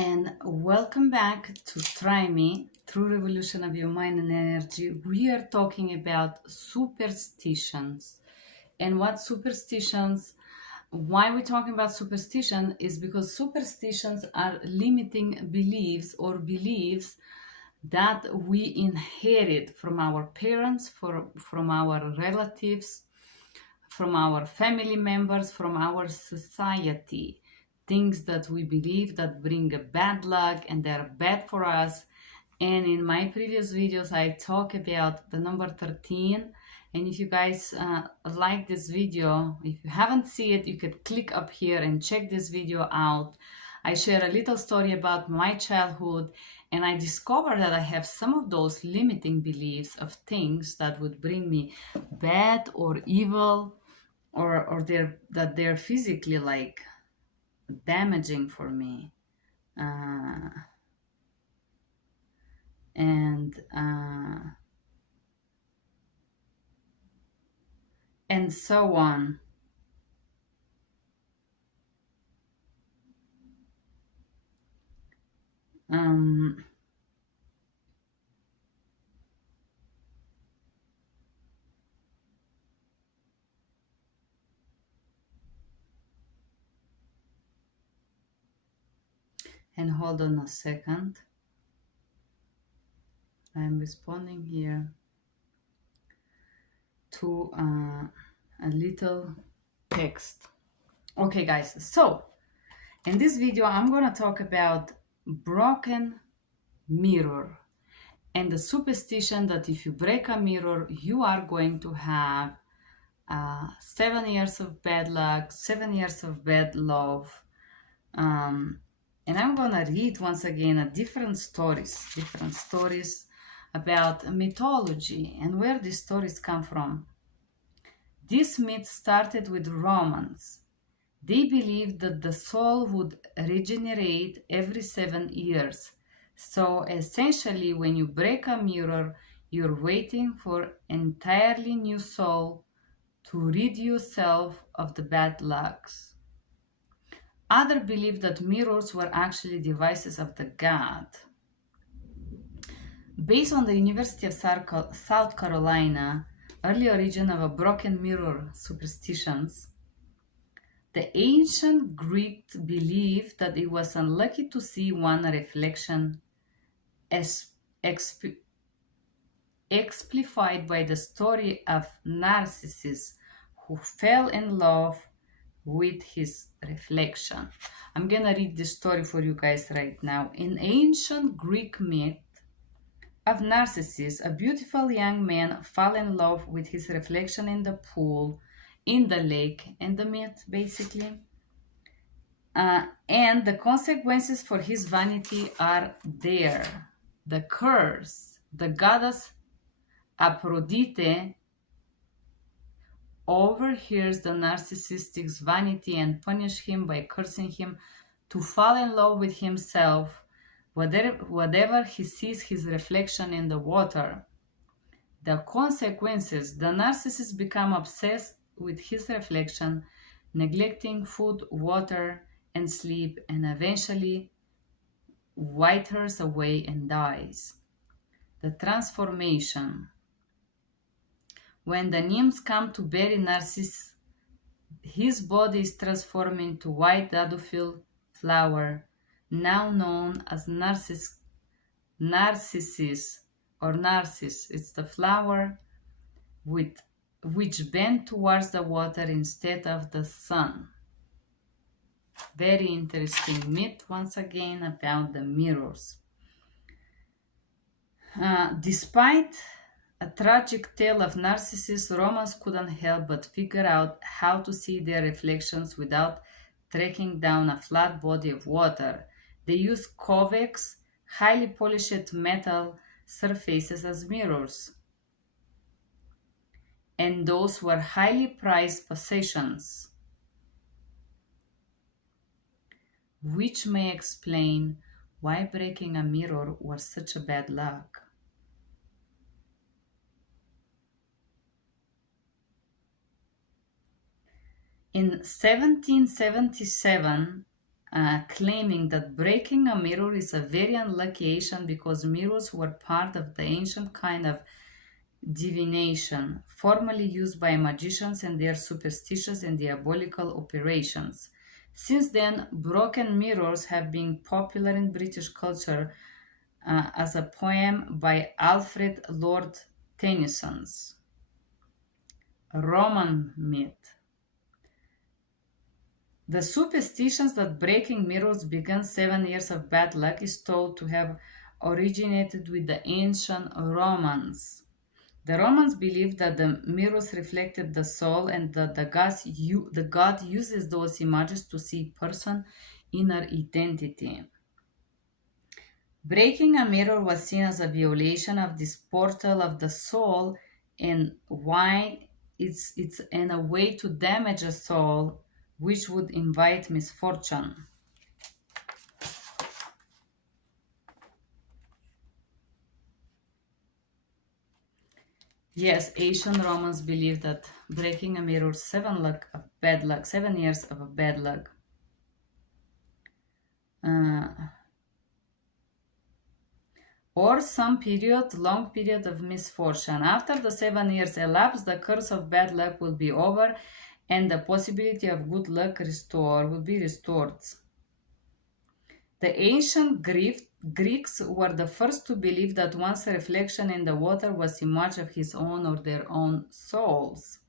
And welcome back to Try Me, True Revolution of Your Mind and Energy. We are talking about superstitions. And what superstitions, why we're talking about superstition is because superstitions are limiting beliefs or beliefs that we inherit from our parents, from our relatives, from our family members, from our society. Things that we believe that bring a bad luck and they're bad for us. And in my previous videos, I talk about the number 13. And if you guys like this video, if you haven't seen it, you could click up here and check this video out. I share a little story about my childhood, and I discovered that I have some of those limiting beliefs of things that would bring me bad or evil, or they're physically like damaging for me, uh, and so on. Um, and hold on a second. I'm responding here to a little text. Okay, guys, so in this video, I'm gonna talk about broken mirror and the superstition that if you break a mirror, you are going to have 7 years of bad luck, 7 years of bad love. And I'm gonna read once again different stories about mythology and where these stories come from. This myth started with Romans. They believed that the soul would regenerate every 7 years. So essentially, when you break a mirror, you're waiting for entirely new soul to rid yourself of the bad lucks. Others believed that mirrors were actually devices of the god. Based on the University of South Carolina early origin of a broken mirror superstitions, the ancient Greeks believed that it was unlucky to see one reflection exemplified by the story of Narcissus, who fell in love with his reflection. I'm gonna read this story for you guys right now. In ancient Greek myth of Narcissus, a beautiful young man fell in love with his reflection in the pool, in the lake, in the myth basically. And the consequences for his vanity are there. The curse, the goddess Aphrodite overhears the narcissistic's vanity and punishes him by cursing him to fall in love with himself whatever he sees his reflection in the water. The consequences, the narcissist becomes obsessed with his reflection, neglecting food, water, and sleep, and eventually withers away and dies. The transformation. When the nymphs come to bury Narcissus, his body is transformed into white daffodil flower, now known as narcissus or narcissus. It's the flower which bend towards the water instead of the sun. Very interesting myth once again about the mirrors. Despite a tragic tale of Narcissus, Romans couldn't help but figure out how to see their reflections without trekking down a flat body of water. They used convex, highly polished metal surfaces as mirrors. And those were highly prized possessions, which may explain why breaking a mirror was such a bad luck. In 1777, claiming that breaking a mirror is a very unlucky action because mirrors were part of the ancient kind of divination, formerly used by magicians and their superstitious and diabolical operations. Since then, broken mirrors have been popular in British culture as a poem by Alfred Lord Tennyson's Roman myth. The superstitions that breaking mirrors began 7 years of bad luck is thought to have originated with the ancient Romans. The Romans believed that the mirrors reflected the soul and that the god uses those images to see person's inner identity. Breaking a mirror was seen as a violation of this portal of the soul and why it's in a way to damage a soul which would invite misfortune. Yes, ancient Romans believed that breaking a mirror 7 years of a bad luck. Or some long period of misfortune. After the 7 years elapse, the curse of bad luck will be over and the possibility of good luck will be restored. The ancient Greeks were the first to believe that one's reflection in the water was image of his own or their own souls.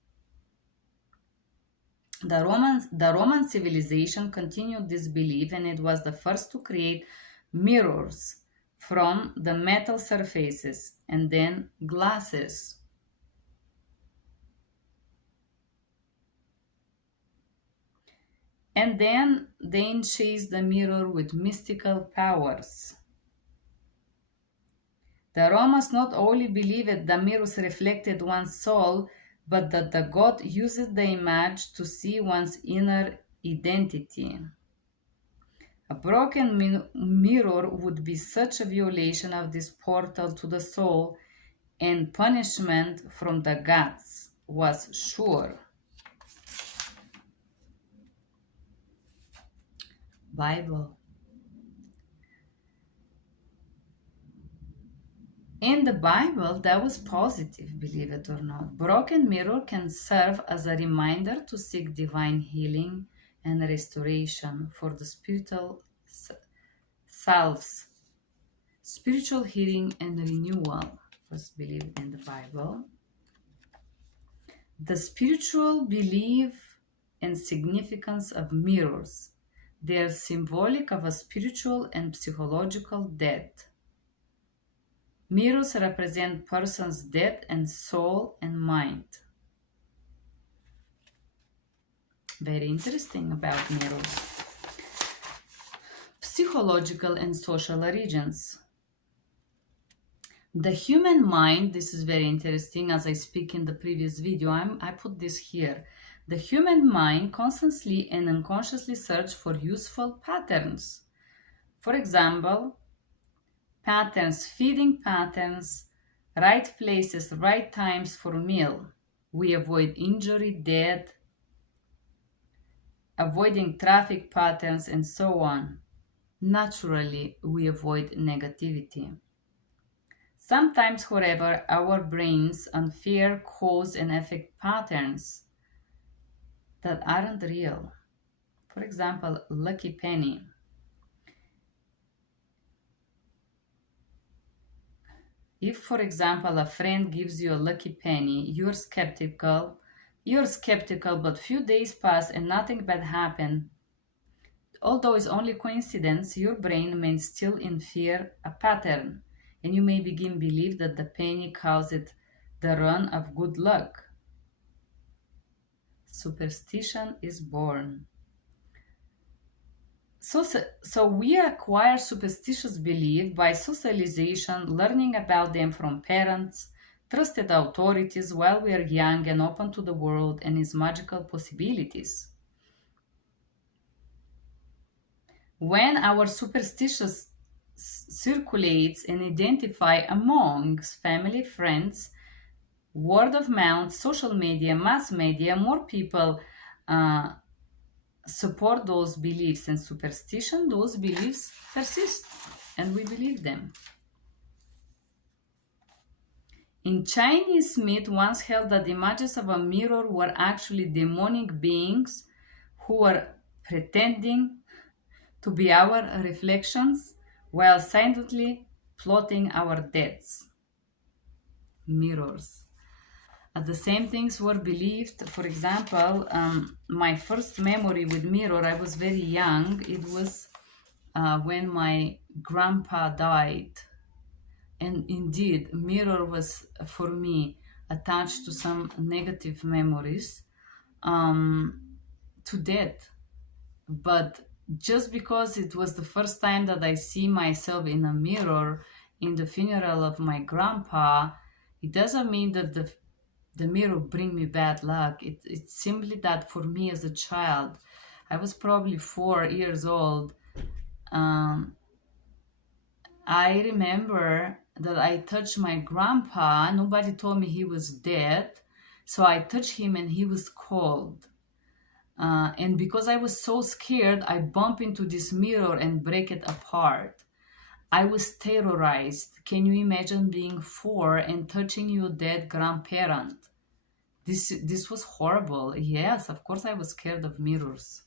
The Roman civilization continued this belief and it was the first to create mirrors from the metal surfaces and then glasses. And then they enchased the mirror with mystical powers. The Romans not only believed the mirrors reflected one's soul, but that the god used the image to see one's inner identity. A broken mirror would be such a violation of this portal to the soul, and punishment from the gods was sure. Bible. In the Bible, that was positive, believe it or not. Broken mirror can serve as a reminder to seek divine healing and restoration for the spiritual selves. Spiritual healing and renewal was believed in the Bible. The spiritual belief and significance of mirrors. They are symbolic of a spiritual and psychological death. Mirrors represent person's death and soul and mind. Very interesting about mirrors. Psychological and social origins. The human mind, this is very interesting, as I speak in the previous video, I put this here. The human mind constantly and unconsciously search for useful patterns. For example, patterns, feeding patterns, right places, right times for meal. We avoid injury, death, avoiding traffic patterns, and so on. Naturally, we avoid negativity. Sometimes, however, our brains unfair cause and effect patterns that aren't real. For example, lucky penny. If, for example, a friend gives you a lucky penny, you're skeptical, but few days pass and nothing bad happened. Although it's only coincidence, your brain may still infer a pattern, and you may begin believe that the penny caused the run of good luck. Superstition is born. So we acquire superstitious belief by socialization, learning about them from parents, trusted authorities while we are young and open to the world and its magical possibilities. When our superstitions circulates and identify amongst family, friends, word of mouth, social media, mass media, more people support those beliefs and superstition, those beliefs persist and we believe them. In Chinese myth, once held that the images of a mirror were actually demonic beings who were pretending to be our reflections while silently plotting our deaths. Mirrors. The same things were believed. For example, my first memory with mirror, I was very young. It was when my grandpa died. And indeed, mirror was for me attached to some negative memories to death. But just because it was the first time that I see myself in a mirror in the funeral of my grandpa, it doesn't mean that the mirror bring me bad luck. It's simply that for me as a child, I was probably 4 years old. I remember that I touched my grandpa. Nobody told me he was dead. So I touched him and he was cold. And because I was so scared, I bumped into this mirror and break it apart. I was terrorized. Can you imagine being 4 and touching your dead grandparent? This was horrible. Yes, of course I was scared of mirrors.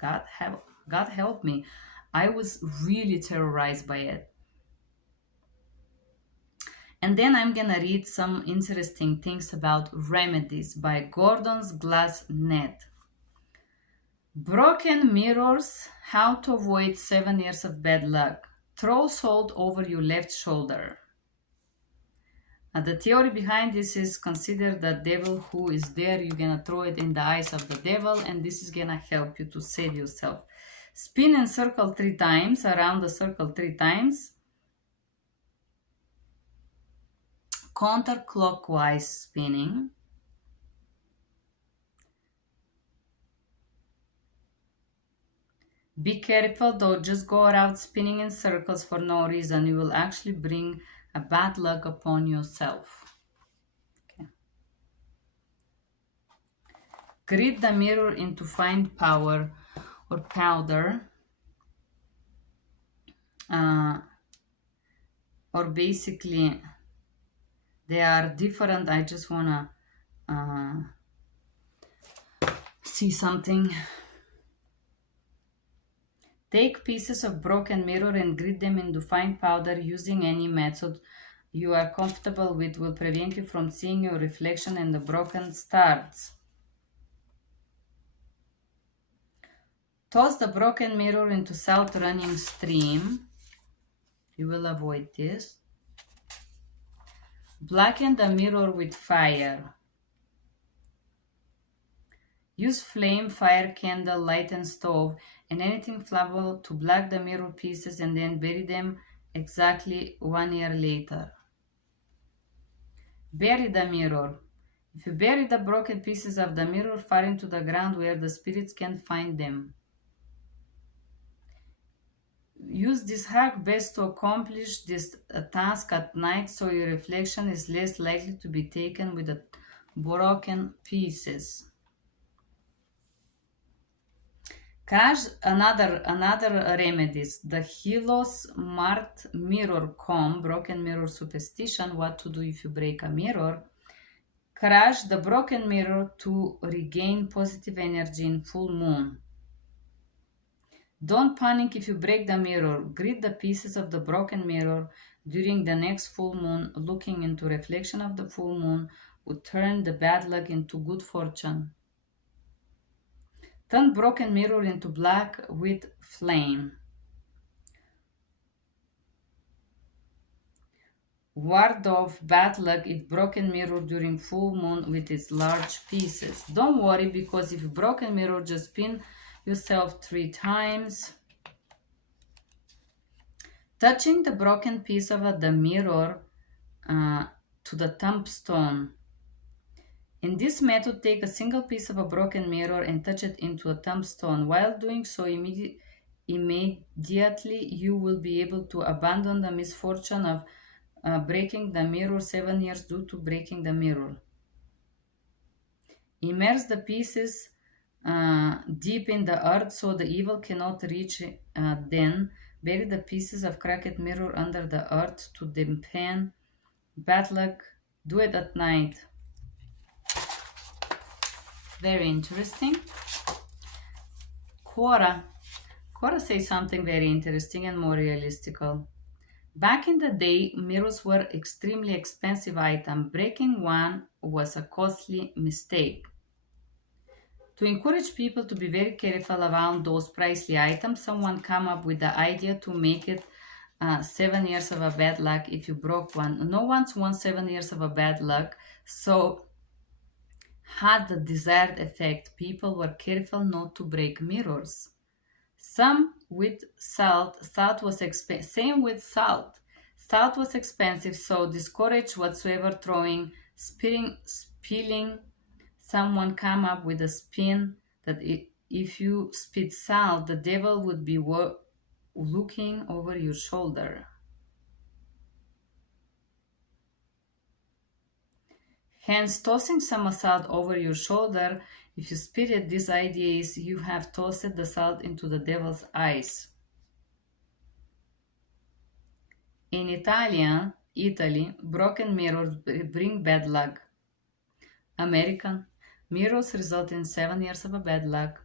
God help me. I was really terrorized by it. And then I'm gonna read some interesting things about remedies by Gordon's Glass Net. Broken mirrors, how to avoid 7 years of bad luck. Throw salt over your left shoulder. The theory behind this is consider the devil who is there. You're gonna throw it in the eyes of the devil, and this is gonna help you to save yourself. Spin and circle 3 times, around the circle 3 times. Counterclockwise spinning. Be careful, don't just go around spinning in circles for no reason. You will actually bring a bad luck upon yourself. Okay. Grip the mirror into fine powder or powder. Or basically, they are different. I just want to see something. Take pieces of broken mirror and grit them into fine powder. Using any method you are comfortable with will prevent you from seeing your reflection and the broken stars. Toss the broken mirror into salt running stream. You will avoid this. Blacken the mirror with fire. Use flame, fire, candle, light, and stove, and anything flammable to black the mirror pieces and then bury them exactly 1 year later. Bury the mirror. If you bury the broken pieces of the mirror far into the ground where the spirits can't find them. Use this hack best to accomplish this task at night so your reflection is less likely to be taken with the broken pieces. Crash another remedies. The Hilo Smart Mirror Comb, broken mirror superstition, what to do if you break a mirror. Crash the broken mirror to regain positive energy in full moon. Don't panic if you break the mirror. Grit the pieces of the broken mirror during the next full moon. Looking into reflection of the full moon would turn the bad luck into good fortune. Turn broken mirror into black with flame. Ward off bad luck if broken mirror during full moon with its large pieces. Don't worry, because if broken mirror, just spin yourself 3 times. Touching the broken piece of the mirror to the tombstone. In this method, take a single piece of a broken mirror and touch it into a tombstone. While doing so, immediately you will be able to abandon the misfortune of breaking the mirror 7 years due to breaking the mirror. Immerse the pieces deep in the earth so the evil cannot reach. Then bury the pieces of cracked mirror under the earth to dampen bad luck. Do it at night. Very interesting. Quora. Quora says something very interesting and more realistical. Back in the day, mirrors were extremely expensive item. Breaking one was a costly mistake. To encourage people to be very careful around those pricey items, someone came up with the idea to make it 7 years of a bad luck if you broke one. No one's won 7 years of a bad luck, so had the desired effect. People were careful not to break mirrors. Some with salt. Salt was expensive. Same with salt. Salt was expensive, so discourage whatsoever throwing, spilling. Someone come up with a spin that if you spit salt, the devil would be looking over your shoulder. Hence, tossing some salt over your shoulder, if you spit it, this idea is you have tossed the salt into the devil's eyes. In Italy, broken mirrors bring bad luck. American, mirrors result in 7 years of a bad luck.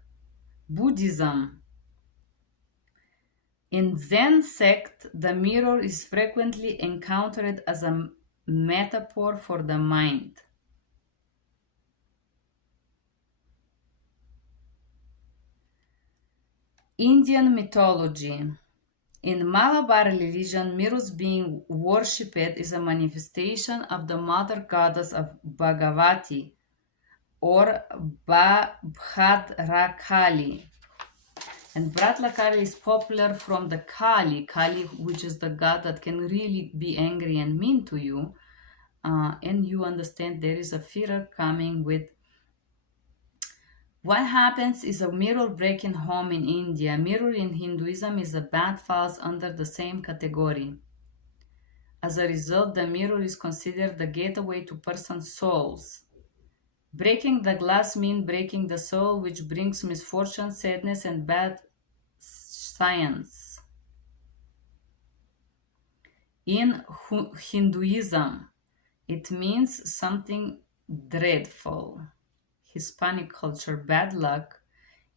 Buddhism. In Zen sect, the mirror is frequently encountered as a metaphor for the mind. Indian mythology. In Malabar religion, mirrors being worshipped is a manifestation of the mother goddess of Bhagavati or Bhadrakali. And Bhadrakali is popular from the Kali, which is the god that can really be angry and mean to you. And you understand there is a fear coming with. What happens is a mirror breaking home in India. Mirror in Hinduism is a bad falls under the same category. As a result, the mirror is considered the gateway to person's souls. Breaking the glass means breaking the soul, which brings misfortune, sadness, and bad science. In Hinduism, it means something dreadful. Hispanic culture, bad luck,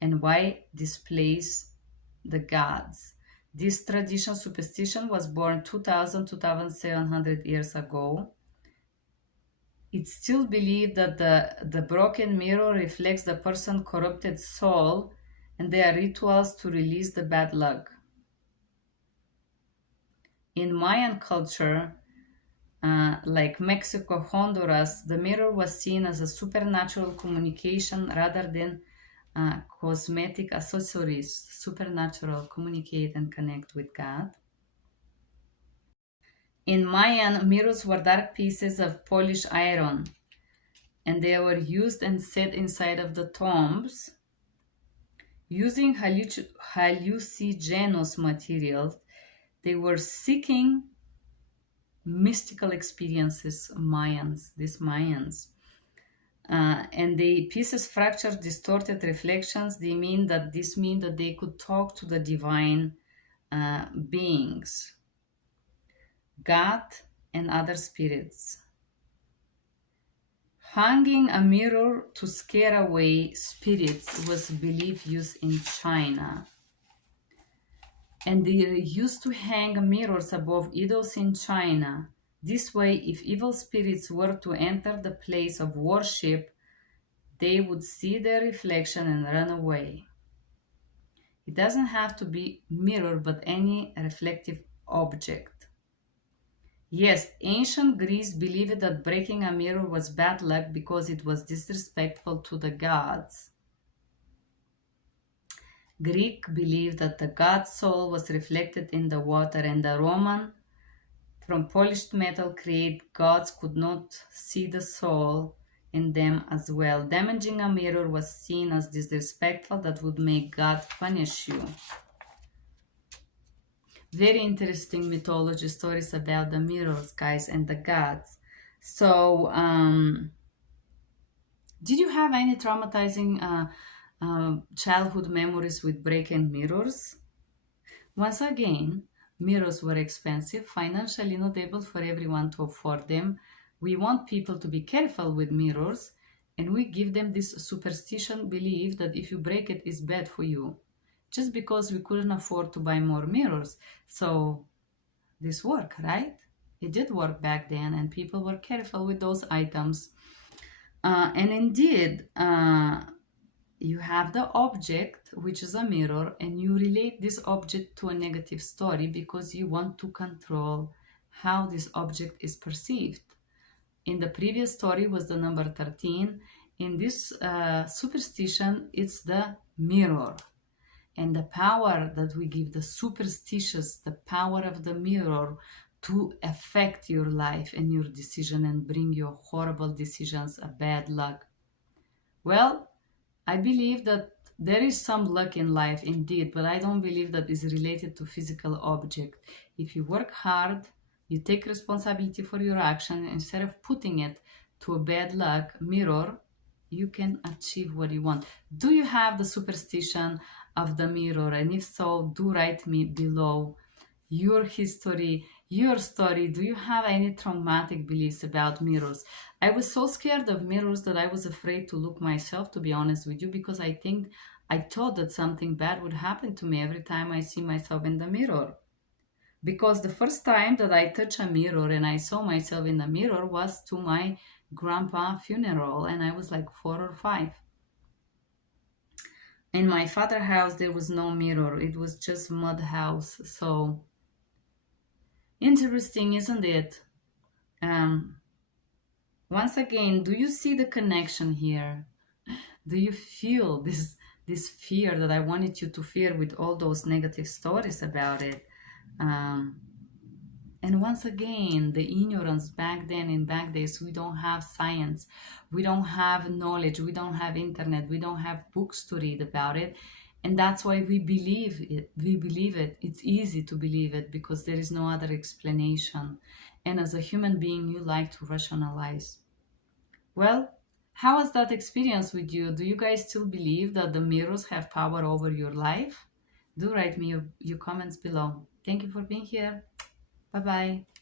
and why displays the gods. This tradition superstition was born 2,700 years ago. It's still believed that the broken mirror reflects the person's corrupted soul, and there are rituals to release the bad luck. In Mayan culture, like Mexico, Honduras, the mirror was seen as a supernatural communication rather than cosmetic accessories. Supernatural, communicate and connect with God. In Mayan, mirrors were dark pieces of polished iron, and they were used and set inside of the tombs. Using hallucinogenic materials, they were seeking mystical experiences, these Mayans. And the pieces fractured, distorted reflections. This mean that they could talk to the divine beings, God and other spirits. Hanging a mirror to scare away spirits was belief used in China. And they used to hang mirrors above idols in China. This way, if evil spirits were to enter the place of worship, they would see their reflection and run away. It doesn't have to be mirror, but any reflective object. Yes, ancient Greece believed that breaking a mirror was bad luck because it was disrespectful to the gods. Greek believed that the god's soul was reflected in the water, and the Roman, from polished metal, create gods could not see the soul in them as well. Damaging a mirror was seen as disrespectful that would make God punish you. Very interesting mythology stories about the mirrors, guys, and the gods. So, did you have any traumatizing childhood memories with broken mirrors. Once again, mirrors were expensive, financially not able for everyone to afford them. We want people to be careful with mirrors, and we give them this superstition belief that if you break it, it's bad for you. Just because we couldn't afford to buy more mirrors. So this worked, right? It did work back then, and people were careful with those items. And indeed, you have the object, which is a mirror, and you relate this object to a negative story because you want to control how this object is perceived. In the previous story was the number 13. In this superstition, it's the mirror. And the power that we give the superstitious, the power of the mirror to affect your life and your decision and bring you horrible decisions, a bad luck. Well, I believe that there is some luck in life indeed, but I don't believe that is related to physical object. If you work hard, you take responsibility for your action, instead of putting it to a bad luck mirror, you can achieve what you want. Do you have the superstition of the mirror? And if so, do write me below your history, your story. Do you have any traumatic beliefs about mirrors? I was so scared of mirrors that I was afraid to look myself, to be honest with you, because I thought that something bad would happen to me every time I see myself in the mirror. Because the first time that I touched a mirror and I saw myself in the mirror was to my grandpa's funeral, and I was like 4 or 5. In my father's house there was no mirror, it was just mud house. So interesting, isn't it? Um, Once again, do you see the connection here? Do you feel this fear that I wanted you to feel with all those negative stories about it? Um, and once again, the ignorance back then, in back days, we don't have science, we don't have knowledge, we don't have internet, we don't have books to read about it. And that's why we believe it. We believe it. It's easy to believe it because there is no other explanation. And as a human being, you like to rationalize. Well, how was that experience with you? Do you guys still believe that the mirrors have power over your life? Do write me your comments below. Thank you for being here. Bye bye.